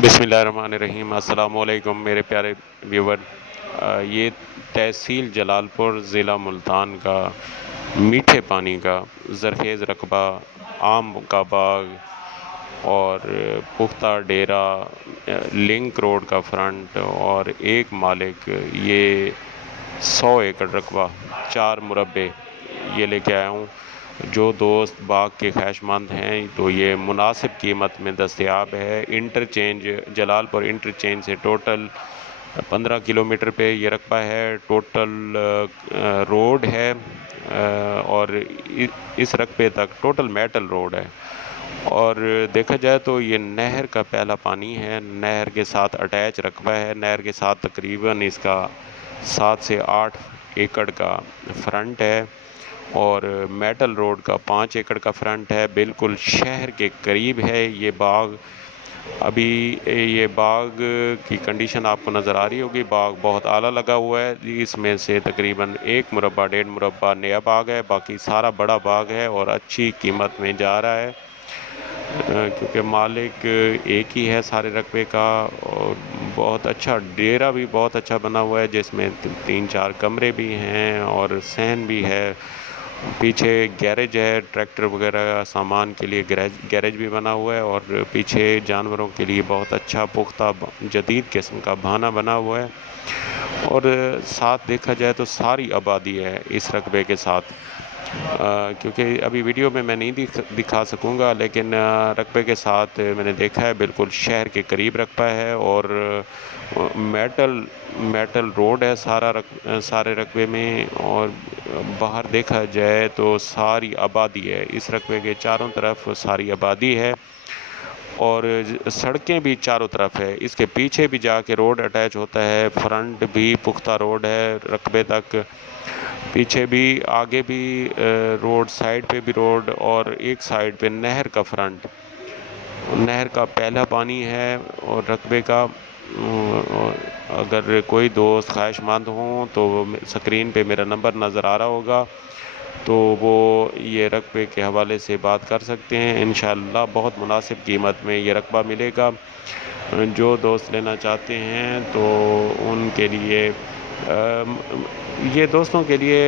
बिस्मिल्लाहिर्रहमानिर्रहीम। अस्सलाम वालेकुम मेरे प्यारे व्यूवर। ये तहसील जलालपुर ज़िला मुल्तान का मीठे पानी का ज़रख़ेज़ रकबा, आम का बाग और पुख्ता डेरा, लिंक रोड का फ्रंट और एक मालिक, ये 100 एकड़ रकबा 4 मुरब्बे ये लेके आया हूँ। जो दोस्त बाग के ख्वाहिशमंद हैं तो ये मुनासिब कीमत में दस्तयाब है। इंटरचेंज जलालपुर इंटरचेंज से टोटल 15 किलोमीटर पे ये रकबा है। टोटल रोड है और इस रकबे तक टोटल मेटल रोड है। और देखा जाए तो ये नहर का पहला पानी है, नहर के साथ अटैच रकबा है। नहर के साथ तकरीबन इसका 7 से 8 एकड़ का फ्रंट है और मेटल रोड का 5 एकड़ का फ्रंट है। बिल्कुल शहर के करीब है ये बाग। अभी ये बाग की कंडीशन आपको नज़र आ रही होगी। बाग बहुत आला लगा हुआ है। इसमें से तकरीबन 1 मुरब्बा 1.5 मुरब्बा नया बाग है, बाकी सारा बड़ा बाग है और अच्छी कीमत में जा रहा है क्योंकि मालिक एक ही है सारे रकबे का। और बहुत अच्छा डेरा भी बहुत अच्छा बना हुआ है, जिसमें 3-4 कमरे भी हैं और सहन भी है। पीछे गैरेज है, ट्रैक्टर वगैरह सामान के लिए गैरेज भी बना हुआ है और पीछे जानवरों के लिए बहुत अच्छा पुख्ता जदीद किस्म का भाना बना हुआ है। और साथ देखा जाए तो सारी आबादी है इस रकबे के साथ। क्योंकि अभी वीडियो में मैं नहीं दिखा सकूँगा, लेकिन रकबे के साथ मैंने देखा है बिल्कुल शहर के करीब रकबा है और मेटल रोड है सारे रकबे में। और बाहर देखा जाए तो सारी आबादी है, इस रकबे के चारों तरफ सारी आबादी है और सड़कें भी चारों तरफ है। इसके पीछे भी जाके रोड अटैच होता है, फ्रंट भी पुख्ता रोड है रकबे तक, पीछे भी आगे भी रोड, साइड पे भी रोड और एक साइड पे नहर का फ्रंट। नहर का पहला पानी है और रकबे का। अगर कोई दोस्त ख्वाहिशमंद हों तो स्क्रीन पे मेरा नंबर नज़र आ रहा होगा, तो वो ये रकबे के हवाले से बात कर सकते हैं। इंशाअल्लाह बहुत मुनासिब कीमत में ये रकबा मिलेगा। जो दोस्त लेना चाहते हैं तो उनके लिए ये दोस्तों के लिए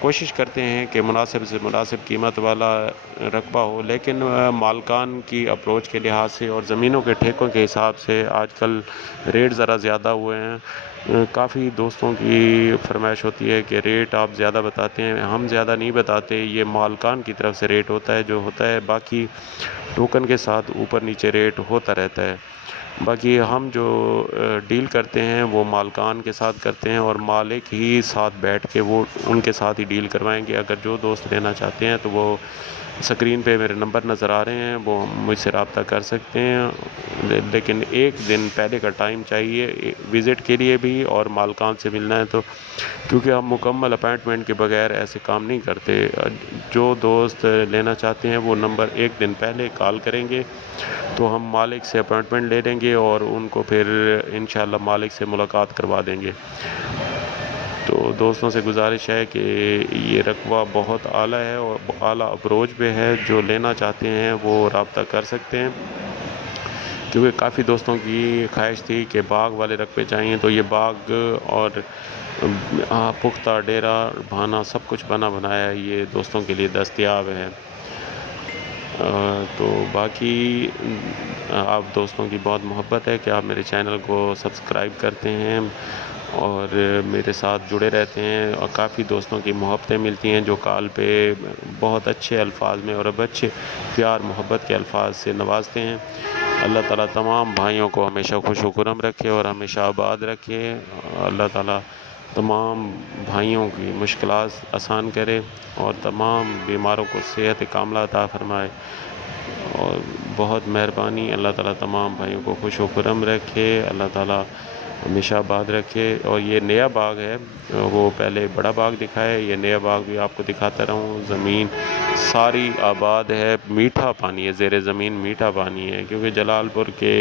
कोशिश करते हैं कि मुनासिब से मुनासिब कीमत वाला रकबा हो, लेकिन मालकान की अप्रोच के लिहाज से और ज़मीनों के ठेकों के हिसाब से आजकल रेट ज़रा ज़्यादा हुए हैं। काफ़ी दोस्तों की फरमाइश होती है कि रेट आप ज़्यादा बताते हैं। हम ज़्यादा नहीं बताते, ये मालकान की तरफ से रेट होता है जो होता है। बाकी टोकन के साथ ऊपर नीचे रेट होता रहता है। बाकी हम जो डील करते हैं वो मालकान के साथ करते हैं और मालिक ही साथ बैठ के वो उनके साथ ही डील करवाएंगे। अगर जो दोस्त लेना चाहते हैं तो वो स्क्रीन पे मेरे नंबर नज़र आ रहे हैं, वो मुझसे रब्ता कर सकते हैं। लेकिन एक दिन पहले का टाइम चाहिए विज़िट के लिए भी और मालकान से मिलना है तो, क्योंकि हम मुकम्मल अपॉइंटमेंट के बगैर ऐसे काम नहीं करते। जो दोस्त लेना चाहते हैं वो नंबर एक दिन पहले कॉल करेंगे तो हम मालिक से अपॉइंटमेंट ले लेंगे और उनको फिर इंशाअल्लाह मालिक से मुलाकात करवा देंगे। तो दोस्तों से गुजारिश है कि ये रकबा बहुत आला है और आला अप्रोच पे है। जो लेना चाहते हैं वो रब्ता कर सकते हैं, क्योंकि काफ़ी दोस्तों की ख्वाहिश थी कि बाग वाले रकबे चाहिए। तो ये बाग और पुख्ता डेरा भाना सब कुछ बना बनाया ये दोस्तों के लिए दस्तयाब है। तो बाकी आप दोस्तों की बहुत मोहब्बत है कि आप मेरे चैनल को सब्सक्राइब करते हैं और मेरे साथ जुड़े रहते हैं। और काफ़ी दोस्तों की मोहब्बतें मिलती हैं जो कॉल पे बहुत अच्छे अल्फाज में और अब अच्छे प्यार मोहब्बत के अल्फाज से नवाजते हैं। अल्लाह ताला तमाम भाइयों को हमेशा खुश व खुर्रम रखे और हमेशा आबाद रखे। अल्लाह ताला तमाम भाइयों की मुश्किलात आसान करे और तमाम बीमारों को सेहत कामला अता फरमाए। और बहुत मेहरबानी, अल्लाह ताला तमाम भाइयों को खुश व खुर्रम रखे, अल्लाह ताला हमेशा आबाद रखे। और ये नया बाग है, वो पहले बड़ा बाग दिखाया है, ये नया बाग भी आपको दिखाता रहूँ। ज़मीन सारी आबाद है, मीठा पानी है, ज़ेर ज़मीन मीठा पानी है। क्योंकि जलालपुर के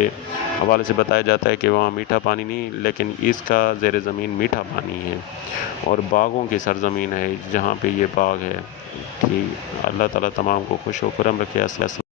हवाले से बताया जाता है कि वहाँ मीठा पानी नहीं, लेकिन इसका ज़ेर ज़मीन मीठा पानी है और बागों की सरज़मीन है जहाँ पे ये बाग है। ठीक, अल्लाह ताला तमाम को खुश व खुर्रम रखे।